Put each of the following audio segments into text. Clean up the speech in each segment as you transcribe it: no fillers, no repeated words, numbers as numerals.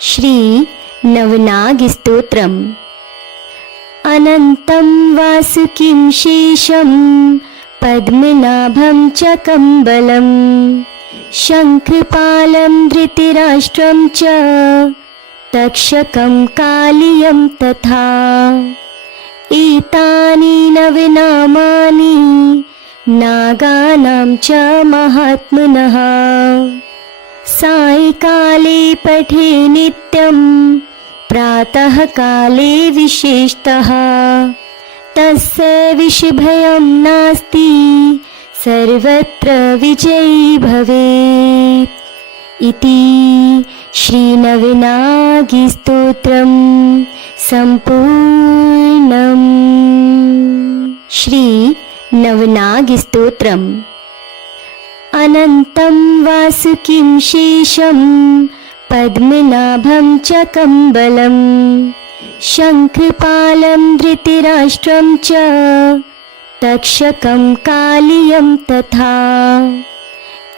श्री नवनागस्तोत्रम्। अनन्तं वासुकिं शेषं पद्मनाभं च कम्बलं शङ्खपालं धृतराष्ट्रं च तक्षकं कालियं तथा। एतानि नवनामानि नागानां च महात्मनः। सायंकाले पठे नित्यं प्रातः काले विशेषतः। तस्य विषभयं नास्ति सर्वत्र विजयी भवेत् इति श्रीनवनागस्तोत्रं सम्पूर्णम्। श्री नवनागस्तोत्रम्। अनन्तं वासुकिं शेषं पद्मनाभं च कम्बलं शङ्खपालं धृतराष्ट्रं च तक्षकं कालियं तथा।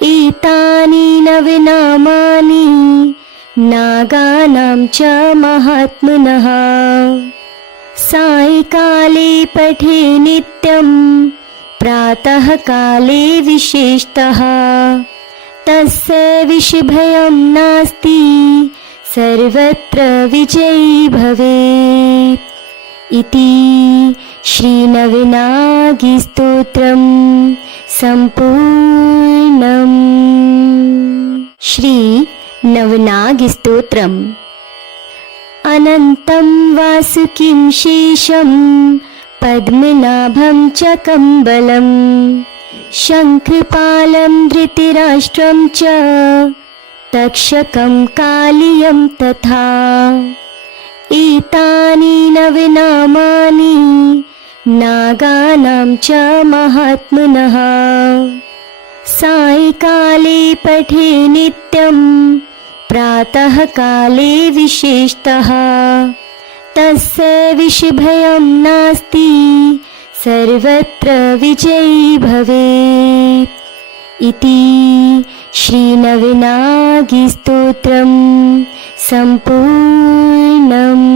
एतानि नवनामानि नागानां च महात्मनः। सायंकाले पठे नित्यं प्रातः काले विशेषतः। तस्य विषभयं नास्ति सर्वत्र विजयी भवेत् इति श्रीनवनागस्तोत्रं सम्पूर्णम्। श्री नवनागस्तोत्रम्। अनन्तं वासुकिं शेषं पद्मनाभं च कम्बलं शङ्खपालं धृतराष्ट्रं च तक्षकं कालियं तथा। एतानि नवनामानि नागानां च महात्मनः। सायंकाले पठे नित्यं प्रातः काले विशेषतः। तस्य विषभयं नास्ति सर्वत्र विजयी भवेत् इति श्रीनवनागस्तोत्रं सम्पूर्णम्।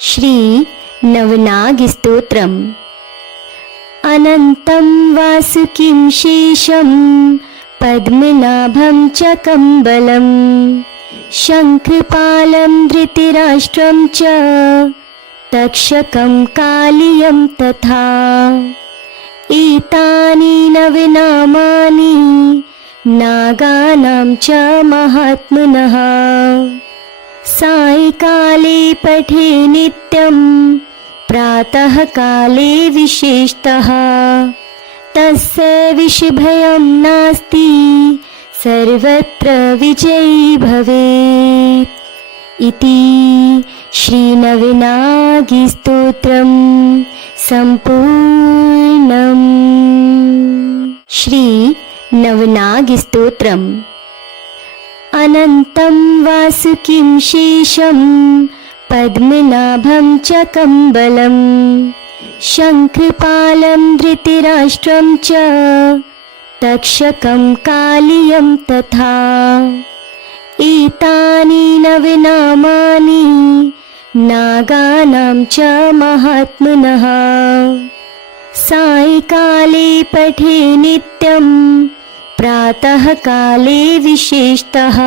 श्री नवनागस्तोत्रम्। अनन्तं वासुकिं शेषं पद्मनाभं च कम्बलं शङ्खपालं धृतराष्ट्रं च तक्षकं कालियं तथा। एतानि नवनामानि नागानां च महात्मनः। सायंकाले पठे नित्यं प्रातः काले विशेषतः। तस्य विषभयं नास्ति सर्वत्र विजयी भवेत् इति श्रीनवनागस्तोत्रं सम्पूर्णम्। श्री नवनागस्तोत्रम्। अनन्तं वासुकिं शेषं पद्मनाभं च कम्बलं शङ्खपालं धृतराष्ट्रं च तक्षकं कालियं तथा। एतानि नवनामानि नागानां च महात्मनः। सायंकाले पठे नित्यं प्रातः काले विशेषतः।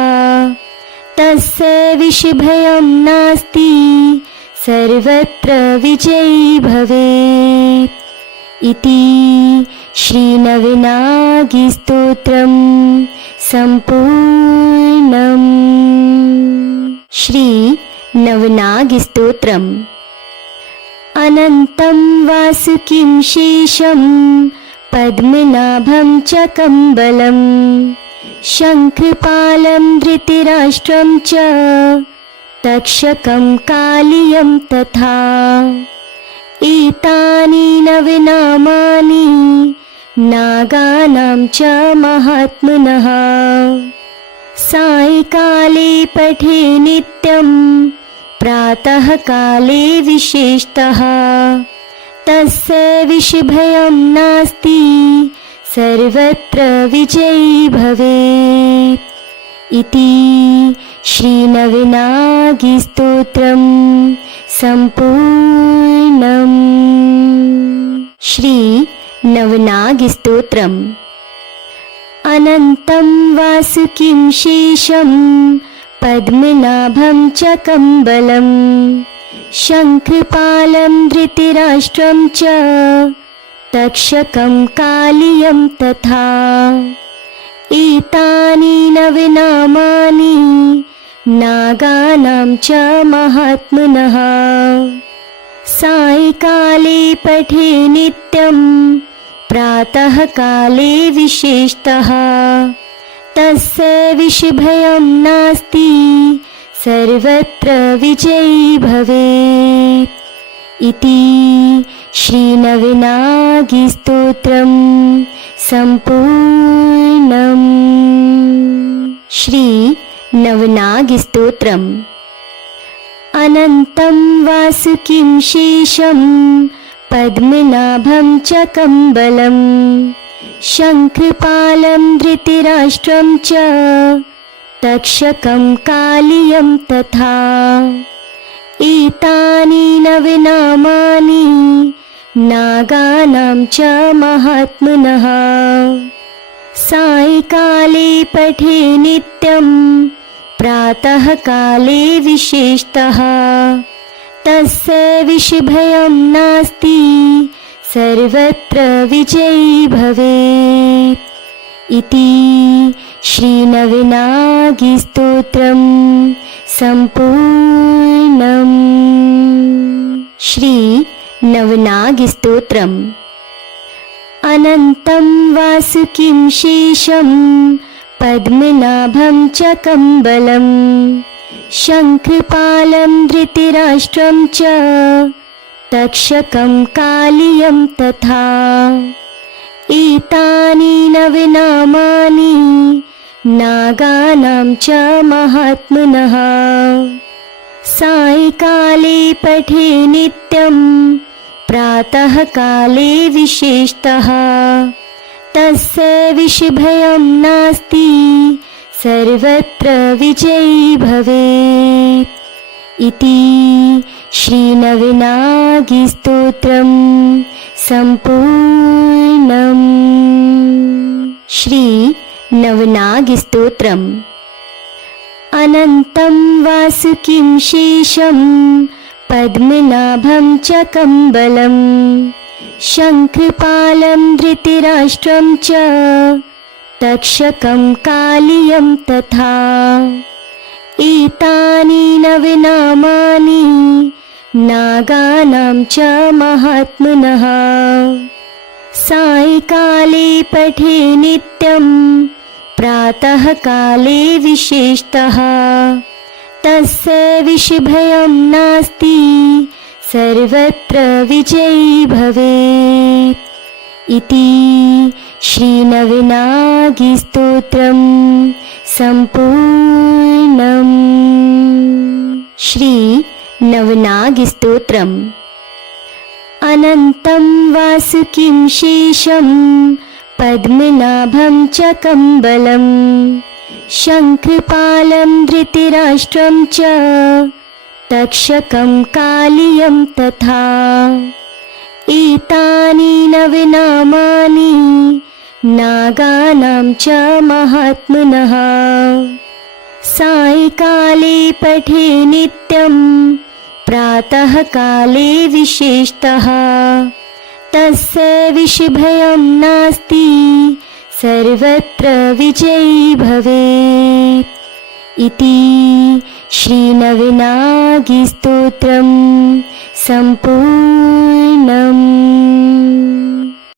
तस्य विषभयं नास्ति सर्वत्र विजयी भवेत् इति श्रीनवनागस्तोत्रं सम्पूर्णम्। श्री नवनागस्तोत्रम्। अनन्तं वासुकिं शेषं पद्मनाभं च कम्बलं शङ्खपालं धृतराष्ट्रं च तक्षकं कालियं तथा। एतानि नवनामानि नागानां च महात्मनः। सायंकाले पठे नित्यं प्रातः काले विशेषतः। तस्य विषभयं नास्ति सर्वत्र विजयी भवेत् इति श्रीनवनागिस्तोत्रं सम्पूर्णम्। श्रीनवनागिस्तोत्रम्। अनन्तं वासुकिं शेषं पद्मनाभं च कम्बलं शङ्खपालं धृतराष्ट्रं च तक्षकं कालियं तथा। एतानि नवनामानि नागानां च महात्मनः। सायंकाले पठे नित्यं प्रातः काले विशेषतः। तस्य विषभयं नास्ति सर्वत्र विजयी भवेत्। इति श्रीनवनागिस्तोत्रं सम्पूर्णम्। श्रीनवनागिस्तोत्रम्। अनन्तं वासुकिं शेषं पद्मनाभं च कम्बलं शङ्खपालं धृतराष्ट्रं च तक्षकं कालियं तथा। एतानि नवनामानि नागानां च महात्मनः। सायंकाले पठे नित्यं प्रातः काले विशेषतः। तस्य विषभयं नास्ति सर्वत्र विजयी भवेत्। इति श्रीनवनागिस्तोत्रं सम्पूर्णम्। श्रीनवनागिस्तोत्रम्। अनन्तं वासुकिं शेषं पद्मनाभं च कम्बलं शङ्खपालं धृतराष्ट्रं च तक्षकं कालियं तथा। एतानि नवनामानि नागानां च महात्मनः। सायंकाले पठे नित्यं प्रातः काले विशेषतः। तस्य विषभयं नास्ति सर्वत्र विजयी भवेत्। इति श्रीनवनागिस्तोत्रं सम्पूर्णम्। श्रीनवनागिस्तोत्रम्। अनन्तं वासुकिं शेषं पद्मनाभं च कम्बलं शङ्खपालं धृतराष्ट्रं च तक्षकं कालियं तथा। एतानि नवनामानि नागानां च महात्मनः। सायंकाले पठे नित्यं प्रातः काले विशेषतः। तस्य विषभयं नास्ति सर्वत्र विजयी भवेत्। इति श्रीनवनागिस्तोत्रं सम्पूर्णम्। श्रीनवनागिस्तोत्रम्। अनन्तं वासुकिं शेषं पद्मनाभं च कम्बलं शङ्खपालं धृतराष्ट्रं च तक्षकं कालियं तथा। एतानि नवनामानि नागानां च महात्मनः। सायंकाले पठे नित्यं प्रातः काले विशेषतः। तस्य विषभयं नास्ति सर्वत्र विजयी भवेत्। इति श्रीनवनागिस्तोत्रं सम्पूर्णम्।